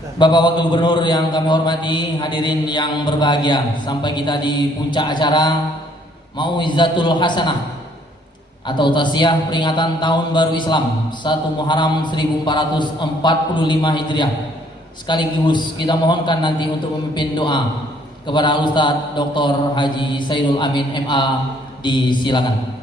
Bapak Wakil Gubernur yang kami hormati, hadirin yang berbahagia, sampai kita di puncak acara Mau'izatul Hasanah atau Taziah peringatan Tahun Baru Islam 1 Muharram 1445 Hijriah. Sekaligus kita mohonkan nanti untuk memimpin doa kepada Al-Ustaz Dr. Haji Saidul Amin MA, disilakan.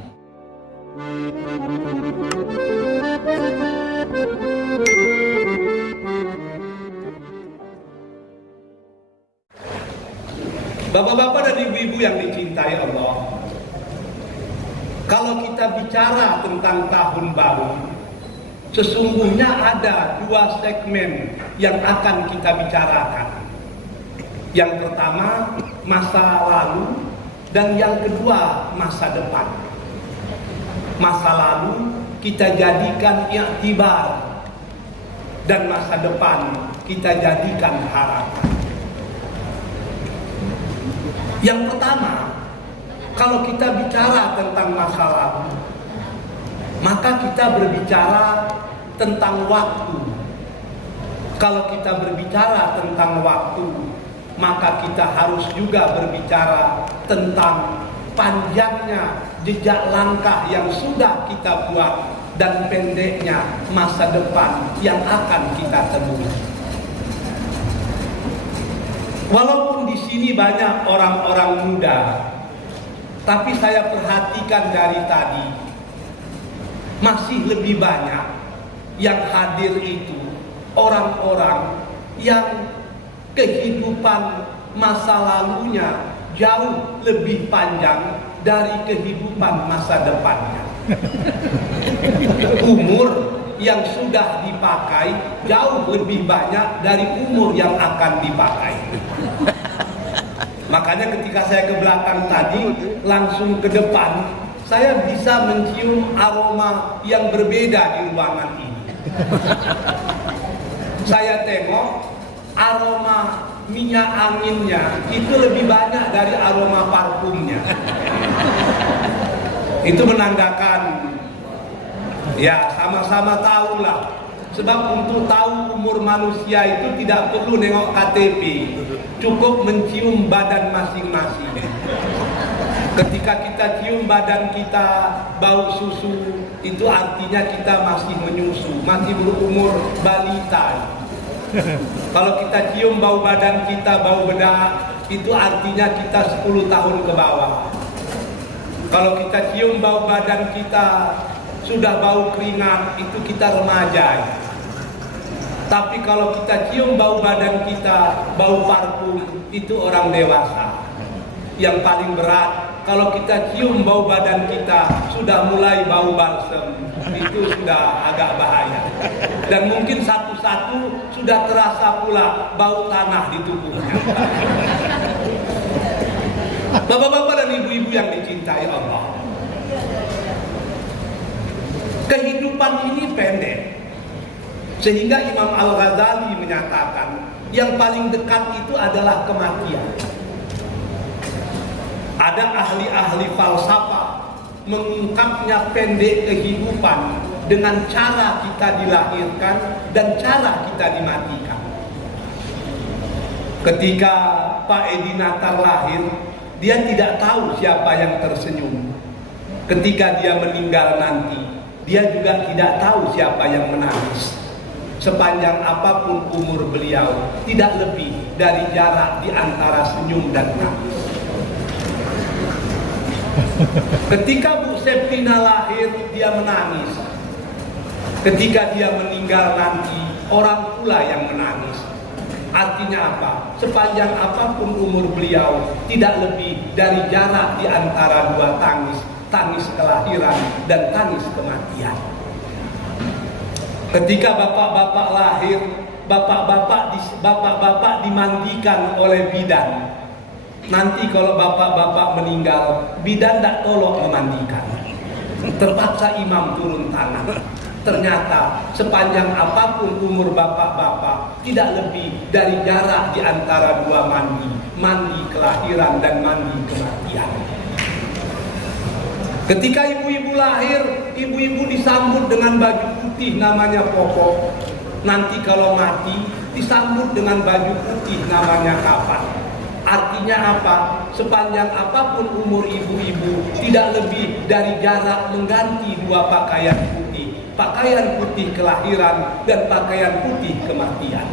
Bapak-bapak dan ibu-ibu yang dicintai Allah, kalau kita bicara tentang tahun baru, sesungguhnya ada dua segmen yang akan kita bicarakan. Yang pertama, masa lalu, dan yang kedua, masa depan. Masa lalu kita jadikan i'tibar, dan masa depan kita jadikan harapan. Yang pertama, kalau kita bicara tentang masa lalu, maka kita berbicara tentang waktu. Kalau kita berbicara tentang waktu, maka kita harus juga berbicara tentang panjangnya jejak langkah yang sudah kita buat dan pendeknya masa depan yang akan kita temui. Walaupun di sini banyak orang-orang muda, tapi saya perhatikan dari tadi masih lebih banyak yang hadir itu orang-orang yang kehidupan masa lalunya jauh lebih panjang dari kehidupan masa depannya. Umur yang sudah dipakai jauh lebih banyak dari umur yang akan dipakai. Makanya ketika saya ke belakang tadi, langsung ke depan, saya bisa mencium aroma yang berbeda di ruangan ini. Saya tengok aroma minyak anginnya itu lebih banyak dari aroma parfumnya. Itu menandakan, ya sama-sama tahulah. Sebab untuk tahu umur manusia itu tidak perlu nengok KTP, cukup mencium badan masing-masing. Ketika kita cium badan kita bau susu, itu artinya kita masih menyusu, masih berumur balita. Kalau kita cium bau badan kita bau bedak, itu artinya kita 10 tahun ke bawah. Kalau kita cium bau badan kita sudah bau keringat, itu kita remaja. Tapi kalau kita cium bau badan kita bau parfum, itu orang dewasa. Yang paling berat, kalau kita cium bau badan kita sudah mulai bau balsem, itu sudah agak bahaya. Dan mungkin satu-satu sudah terasa pula bau tanah di tubuhnya. Bapak-bapak dan ibu-ibu yang dicintai Allah, kehidupan ini pendek, sehingga Imam Al-Ghazali menyatakan yang paling dekat itu adalah kematian. Ada ahli-ahli falsafah mengungkapnya pendek kehidupan dengan cara kita dilahirkan dan cara kita dimatikan. Ketika Pak Edi Natar lahir, dia tidak tahu siapa yang tersenyum. Ketika dia meninggal nanti, dia juga tidak tahu siapa yang menangis. Sepanjang apapun umur beliau, tidak lebih dari jarak di antara senyum dan tangis. Ketika Bu Septina lahir, dia menangis. Ketika dia meninggal nanti, orang pula yang menangis. Artinya apa? Sepanjang apapun umur beliau, tidak lebih dari jarak di antara dua tangis. Tangis kelahiran dan tangis kematian. Ketika bapak-bapak lahir, bapak-bapak dimandikan oleh bidan. Nanti kalau bapak-bapak meninggal, bidan tidak tolong memandikan. Terpaksa imam turun tangan. Ternyata sepanjang apapun umur bapak-bapak, tidak lebih dari jarak di antara dua mandi. Mandi kelahiran dan mandi kematian. Ketika ibu-ibu lahir, ibu-ibu disambut dengan baju putih namanya popok. nanti kalau mati disambut dengan baju putih namanya kafan. Artinya apa? Sepanjang apapun umur ibu-ibu, tidak lebih dari jarak mengganti dua pakaian putih. Pakaian putih kelahiran dan pakaian putih kematian.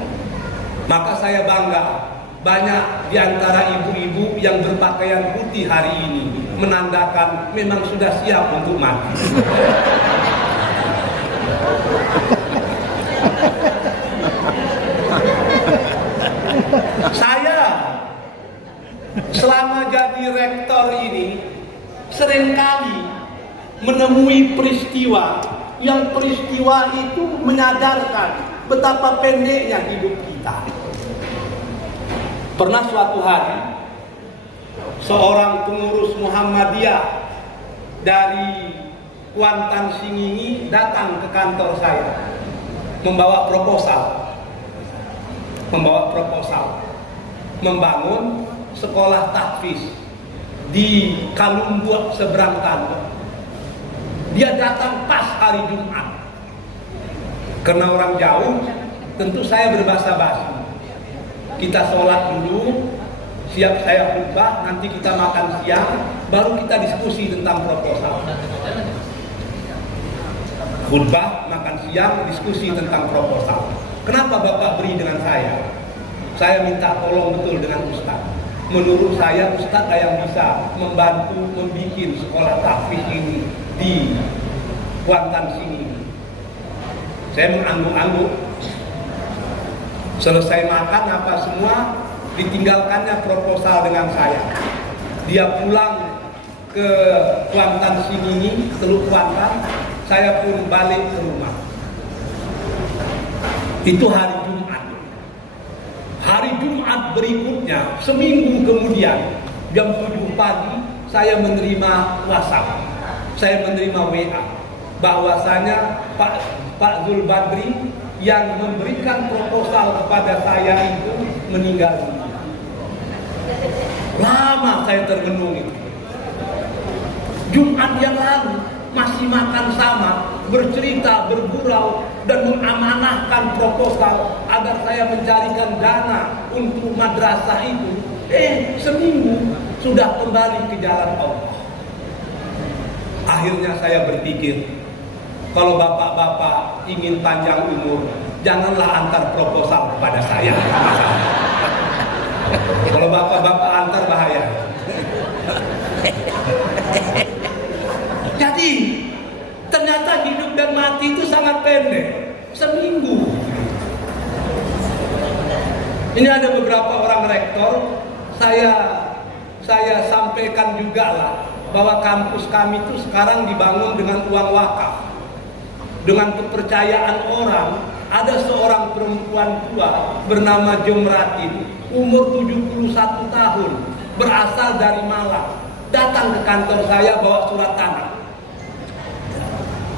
Maka saya bangga, banyak di antara ibu-ibu yang berpakaian putih hari ini menandakan memang sudah siap untuk mati. Saya selama jadi rektor ini seringkali menemui peristiwa yang peristiwa itu menyadarkan betapa pendeknya hidup kita. Pernah suatu hari seorang pengurus Muhammadiyah dari Kuantan Singingi datang ke kantor saya membawa proposal membangun sekolah tahfiz di Kalumbuak seberang kantor. Dia datang pas hari Jumat. Karena orang jauh, tentu saya berbahasa basi. Kita sholat dulu, siap saya khutbah, nanti kita makan siang, baru kita diskusi tentang proposal. Khutbah, makan siang, diskusi tentang proposal. Kenapa Bapak beri dengan saya? Saya minta tolong betul dengan Ustaz. Menurut saya Ustaz yang bisa membantu membuat sekolah tahfiz ini di Kuantan sini. Saya mengangguk-angguk. Selesai makan apa semua, ditinggalkannya proposal dengan saya. Dia pulang ke Kuantan sini, Teluk Kuantan, saya pun balik ke rumah. Itu hari Jumat. Hari Jumat berikutnya, seminggu kemudian, jam 7 pagi, saya menerima WhatsApp, saya menerima WA, bahwasanya Pak Zul Badri yang memberikan proposal kepada saya itu meninggal dunia. Lama saya termenung itu. Jumat yang lalu masih makan sama, bercerita, bergurau, dan mengamanahkan proposal agar saya mencarikan dana untuk madrasah itu. Seminggu sudah kembali ke jalan Allah. Akhirnya saya berpikir, kalau bapak-bapak ingin panjang umur, janganlah antar proposal kepada saya. Kalau bapak-bapak antar bahaya. Jadi ternyata hidup dan mati itu sangat pendek, seminggu. Ini ada beberapa orang rektor, saya sampaikan juga lah bahwa kampus kami itu sekarang dibangun dengan uang wakaf. Dengan kepercayaan orang, ada seorang perempuan tua bernama Jomratin, umur 71 tahun, berasal dari Malang, datang ke kantor saya bawa surat tanah.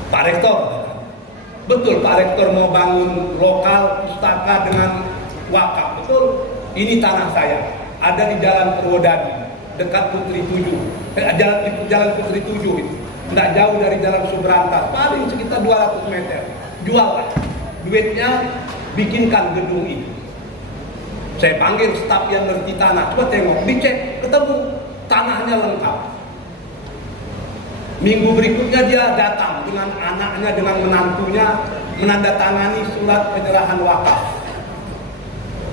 Pak Rektor, betul Pak Rektor mau bangun lokal pustaka dengan wakaf, betul. Ini tanah saya, ada di Jalan Purwodadi, dekat Putri 7, Jalan Putri 7 itu, tidak jauh dari Jalan Subrantas, paling sekitar 200 meter. Jual lah, duitnya bikinkan gedung itu. Saya panggil staf yang ngerti tanah, coba tengok, dicek, ketemu tanahnya lengkap. Minggu berikutnya dia datang dengan anaknya, dengan menantunya, menandatangani surat penyerahan wakaf.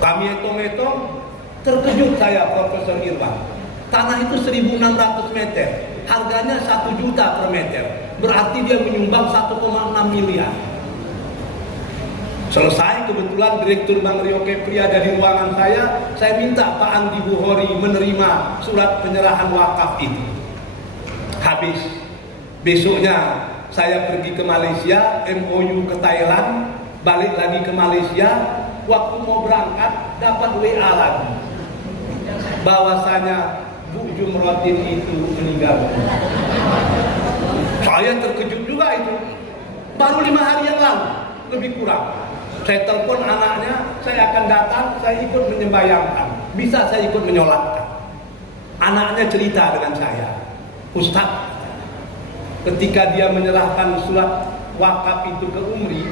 Kami hitung-hitung, terkejut saya Profesor Irwan. Tanah itu 1.600 meter, harganya 1 juta per meter. Berarti dia menyumbang 1,6 miliar. Selesai, kebetulan Direktur Bank Rio Kepri ada di ruangan saya minta Pak Andi Buhori menerima surat penyerahan wakaf itu. Habis. Besoknya saya pergi ke Malaysia, MOU ke Thailand, balik lagi ke Malaysia. Waktu mau berangkat dapat WA lagi, bahwasanya Bu Jumrotin itu meninggal. Saya terkejut juga itu. Baru 5 hari yang lalu, lebih kurang. Saya telepon anaknya, saya akan datang, saya ikut menyembayangkan. Bisa saya ikut menyolatkan. Anaknya cerita dengan saya, Ustaz, ketika dia menyerahkan surat wakaf itu ke Umri,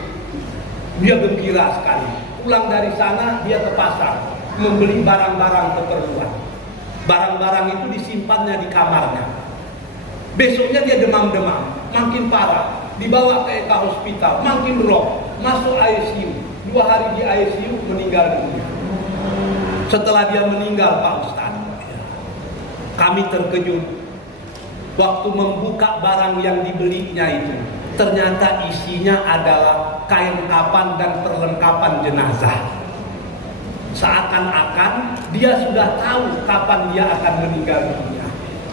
Dia gembira sekali. Pulang dari sana dia ke pasar membeli barang-barang keperluan. Barang-barang itu disimpannya di kamarnya. Besoknya dia demam-demam, makin parah. Dibawa ke EK Hospital, makin drop, masuk ICU. 2 hari di ICU, meninggal dunia. Setelah dia meninggal, Pak Ustadz, kami terkejut. Waktu membuka barang yang dibelinya itu, ternyata isinya adalah kain kafan dan perlengkapan jenazah. Seakan-akan dia sudah tahu kapan dia akan meninggal dunia.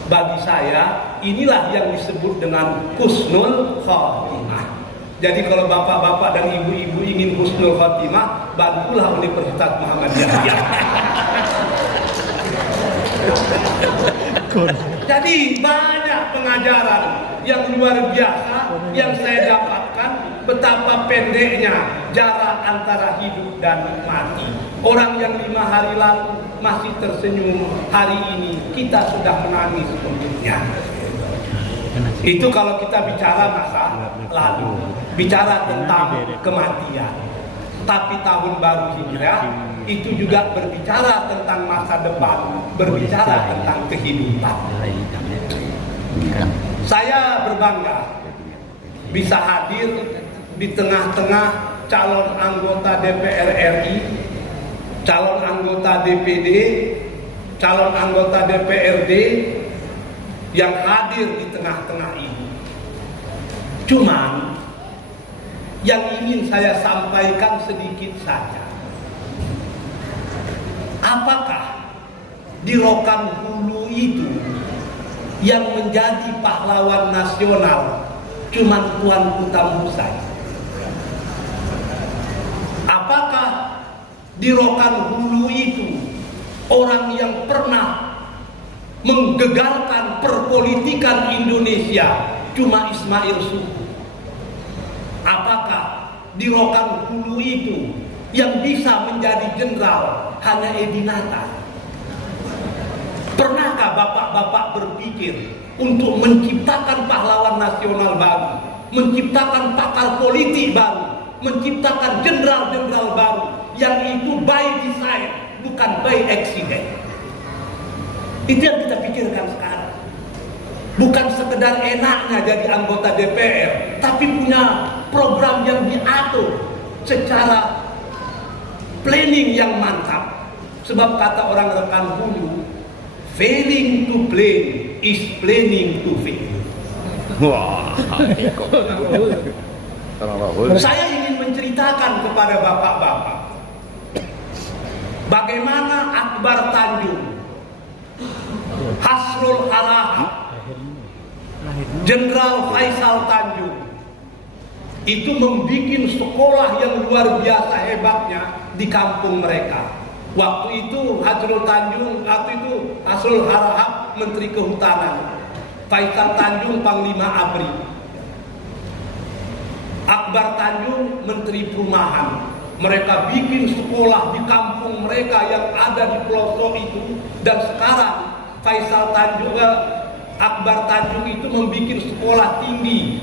Bagi saya, inilah yang disebut dengan husnul khotimah. Jadi kalau bapak-bapak dan ibu-ibu ingin husnul khotimah, bantulah Universitas Muhammadiyah. Jadi banyak pengajaran yang luar biasa yang saya dapatkan, betapa pendeknya jarak antara hidup dan mati. Orang yang 5 hari lalu masih tersenyum, hari ini kita sudah menangis untuknya. Itu kalau kita bicara masa lalu, bicara tentang kematian. Tapi tahun baru Hijrah itu juga berbicara tentang masa depan, berbicara tentang kehidupan. Saya berbangga bisa hadir di tengah-tengah calon anggota DPR RI, calon anggota DPD, calon anggota DPRD yang hadir di tengah-tengah ini. Cuman yang ingin saya sampaikan sedikit saja. Apakah di Rokan Hulu itu yang menjadi pahlawan nasional cuman Tuan Kutambusan? Apakah di Rokan Hulu itu orang yang pernah menggegarkan perpolitikan Indonesia cuma Ismail Suhu? Apakah di Rokan Hulu itu yang bisa menjadi jenderal hanya Edi Nata? Pernahkah bapak-bapak berpikir untuk menciptakan pahlawan nasional baru, menciptakan pakar politik baru, menciptakan jenderal-jenderal baru yang itu by design, bukan by accident? Itu yang kita pikirkan sekarang. Bukan sekedar enaknya jadi anggota DPR, tapi punya program yang diatur secara planning yang mantap. Sebab kata orang Rokan Hulu, failing to plan is planning to fail. Wah. Saya ingin menceritakan kepada bapak-bapak bagaimana Akbar Tanjung, Hasrul Harahap, Jenderal Faisal Tanjung itu membuat sekolah yang luar biasa hebatnya di kampung mereka. Waktu itu Hasrul Harahap Menteri Kehutanan, Faisal Tanjung Panglima ABRI, Akbar Tanjung Menteri Perumahan. Mereka bikin sekolah di kampung mereka yang ada di pelosok itu, dan sekarang Akbar Tanjung itu membuat sekolah tinggi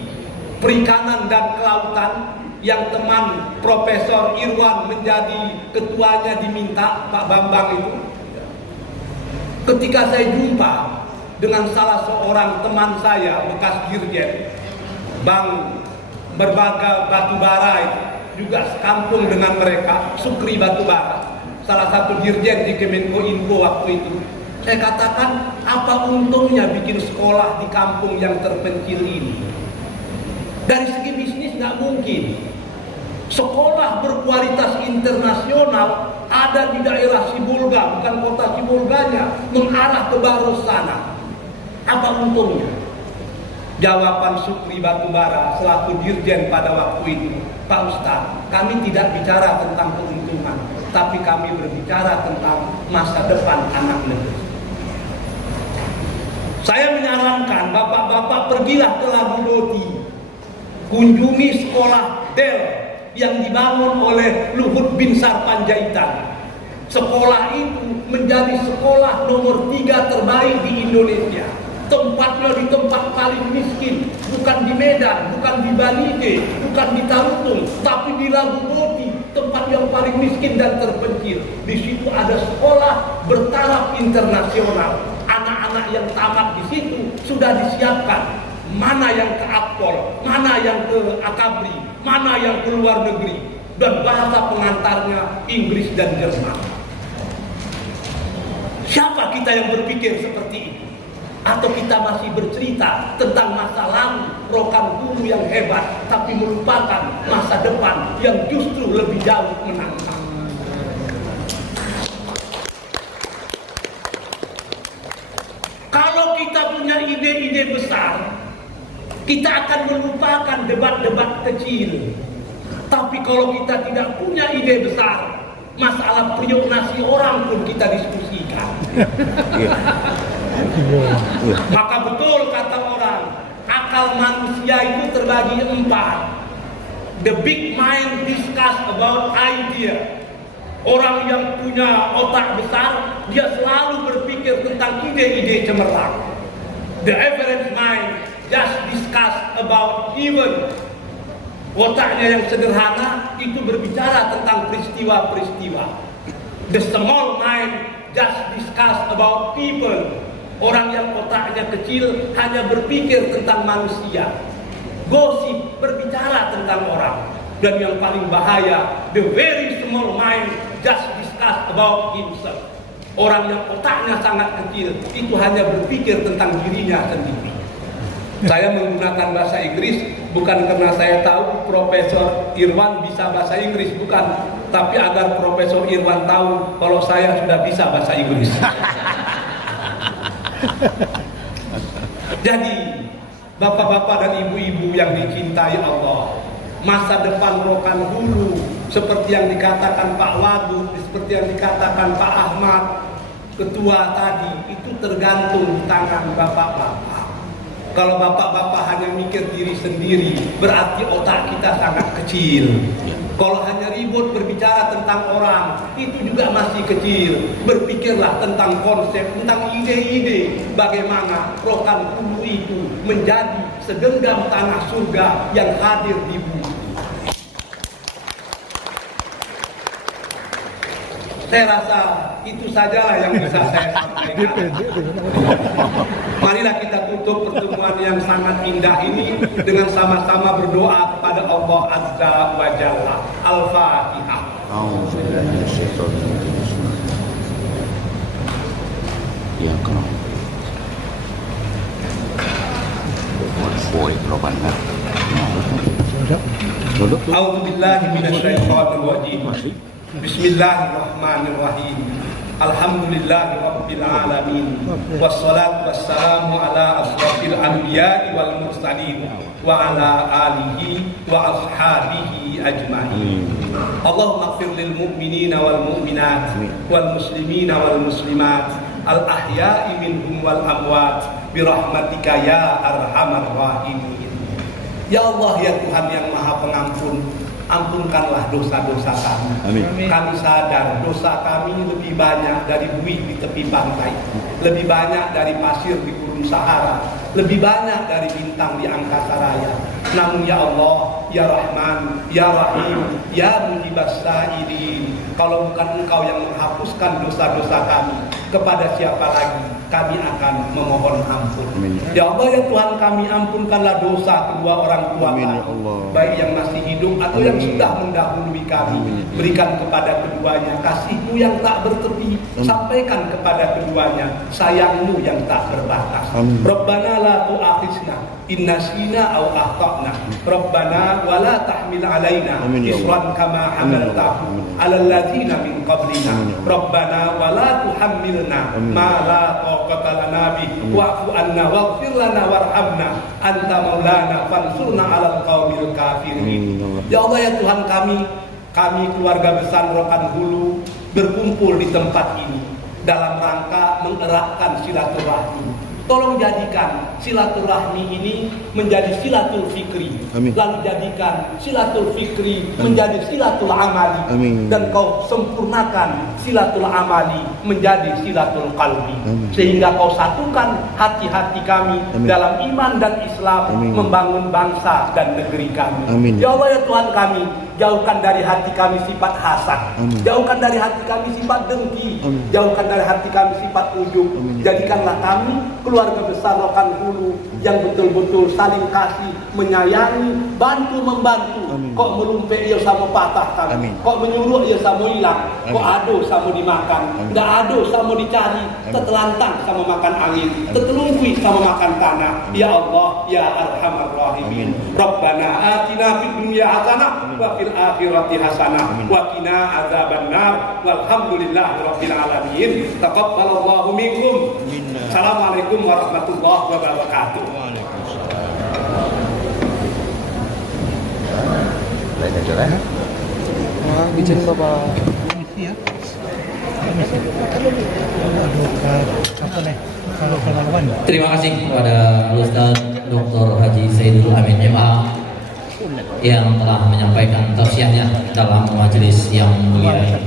perikanan dan kelautan yang teman Profesor Irwan menjadi ketuanya diminta, Pak Bambang itu. Ketika saya jumpa dengan salah seorang teman saya bekas dirjen, Bang Berbaga Batubara itu, juga sekampung dengan mereka, Sukri Batubara, salah satu dirjen di Kemenkominfo waktu itu. Saya katakan, apa untungnya bikin sekolah di kampung yang terpencil ini? Dari segi bisnis nggak mungkin. Sekolah berkualitas internasional ada di daerah Sibolga, bukan kota Sibolganya, mengarah ke Baros sana. Apa untungnya? Jawaban Sukri Batubara selaku dirjen pada waktu itu, Pak Ustadz, kami tidak bicara tentang keuntungan, tapi kami berbicara tentang masa depan anak negeri. Saya menyarankan bapak-bapak pergilah ke Labu Loti, kunjungi sekolah Del yang dibangun oleh Luhut Binsar Panjaitan. Sekolah itu menjadi sekolah nomor 3 terbaik di Indonesia. tempatnya di tempat paling miskin, bukan di Medan, bukan di Banige, bukan di Tarutung, tapi di Labu Boti, tempat yang paling miskin dan terpencil. Di situ ada sekolah bertaraf internasional. Anak-anak yang tamat di situ sudah disiapkan. Mana yang ke Akpol, mana yang ke Akabri, mana yang ke luar negeri, dan bahasa pengantarnya Inggris dan Jerman. Siapa kita yang berpikir seperti itu? Atau kita masih bercerita tentang masa lalu Rokan Hulu yang hebat, tapi melupakan masa depan yang justru lebih jauh menantang. Kalau kita punya ide-ide besar, kita akan melupakan debat-debat kecil. Tapi kalau kita tidak punya ide besar, masalah periuk nasi orang pun kita diskusikan. Maka betul kata orang, akal manusia itu terbagi 4. The big mind discuss about idea. Orang yang punya otak besar, dia selalu berpikir tentang ide-ide cemerlang. The average mind just discuss about event. Otaknya yang sederhana itu berbicara tentang peristiwa-peristiwa. The small mind just discuss about people. Orang yang otaknya kecil hanya berpikir tentang manusia. Gosip, berbicara tentang orang. Dan yang paling bahaya, the very small mind just discuss about himself. Orang yang otaknya sangat kecil itu hanya berpikir tentang dirinya sendiri. Saya menggunakan bahasa Inggris bukan karena saya tahu Profesor Irwan bisa bahasa Inggris, bukan. Tapi agar Profesor Irwan tahu kalau saya sudah bisa bahasa Inggris. Jadi, bapak-bapak dan ibu-ibu yang dicintai Allah, masa depan Rokan Hulu seperti yang dikatakan Pak Wagub, seperti yang dikatakan Pak Ahmad, ketua tadi, itu tergantung tangan bapak-bapak. Kalau bapak-bapak hanya mikir diri sendiri, berarti otak kita sangat kecil. Kalau hanya ribut berbicara tentang orang, itu juga masih kecil. Berpikirlah tentang konsep, tentang ide-ide, bagaimana Rokan Hulu itu menjadi segenggam tanah surga yang hadir di bumi. Saya rasa itu sajalah yang bisa saya sampaikan. Marilah kita tutup pertemuan yang sangat indah ini dengan sama-sama berdoa kepada Allah Azza wa Jalla. Al-Fatihah. A'udzu billahi minasyaitonir rajim. Bismillahirrahmanirrahim. Alhamdulillahi rabbil alamin. Wassalatu wassalamu ala asrofil anbiya'i wal mursalin wa ala alihi wa ashabihi ajma'in. Allahumma ighfir lil mu'minina wal mu'minat wal muslimina wal muslimat al ahya'i minhum wal amwat birahmatika ya arhamar rahimin. Ya Allah, ya Tuhan yang Maha Pengampun, ampunkanlah dosa-dosa kami. Amin. Kami sadar dosa kami lebih banyak dari buih di tepi pantai, lebih banyak dari pasir di gurun Sahara, lebih banyak dari bintang di angkasa raya. Namun ya Allah, ya Rahman, ya Rahim, ya Mujibas Sa'ilin, kalau bukan Engkau yang menghapuskan dosa-dosa kami, kepada siapa lagi kami akan memohon ampun. Amin. Ya Allah, ya Tuhan kami, ampunkanlah dosa kedua orang tua kami, ya baik yang masih hidup atau yang sudah mendahului kami. Berikan kepada keduanya kasih-Mu yang tak bertepi, sampaikan kepada keduanya sayang-Mu yang tak terbatas. Rabbana la tu'akhizna in nasina aw akhtana. Rabbana wa la tahmil alaina isran kama hamaltahu 'alal ladzina min qablina. Rabbana wa la tuhammilna ma la taqata lana bihi wa'fu 'anna waghfir lana warhamna anta maulana fansurna 'alal qaumil kafirin. Ya Allah, ya Tuhan kami keluarga besar Rokan Hulu berkumpul di tempat ini dalam rangka mengeratkan silaturahmi, Tolong jadikan silaturahmi ini menjadi silatul fikri. Amin. Lalu jadikan silatul fikri menjadi silatul amali. Amin. Dan kau sempurnakan silatul amali menjadi silatul qalbi. Amin. Sehingga kau satukan hati-hati kami Amin. dalam iman dan Islam, Amin. membangun bangsa dan negeri kami. Amin. Ya Allah ya Tuhan kami, jauhkan dari hati kami sifat hasad. Amin. Jauhkan dari hati kami sifat dengki. Amin. Jauhkan dari hati kami sifat ujub. Amin. Jadikanlah kami keluarga besar Rokan Hulu yang betul-betul saling kasih, menyayangi, bantu membantu. Amin. Kok melumpek ia sama patah kami. Amin. Kok menyuruh ia sama hilang. Amin. Kok ado sama dimakan. Amin. Nggak ado sama dicari. Amin. Tetelantang sama makan angin. Tetelungkui sama makan tanah. Ya Allah, ya Arhamar Rahimin. Rabbana atina fid dunya hasanah wa fil akhirati hasanah wa qina adzabannar. Walhamdulillahi rabbil alamin. Taqabbalallahu minkum. Assalamualaikum warahmatullahi wabarakatuh. Lain aja lah. Bikin bapak. Terima kasih kepada Ustaz Dr. Haji Saidul Amin MA yang telah menyampaikan tausiahnya dalam majelis yang mulia ini.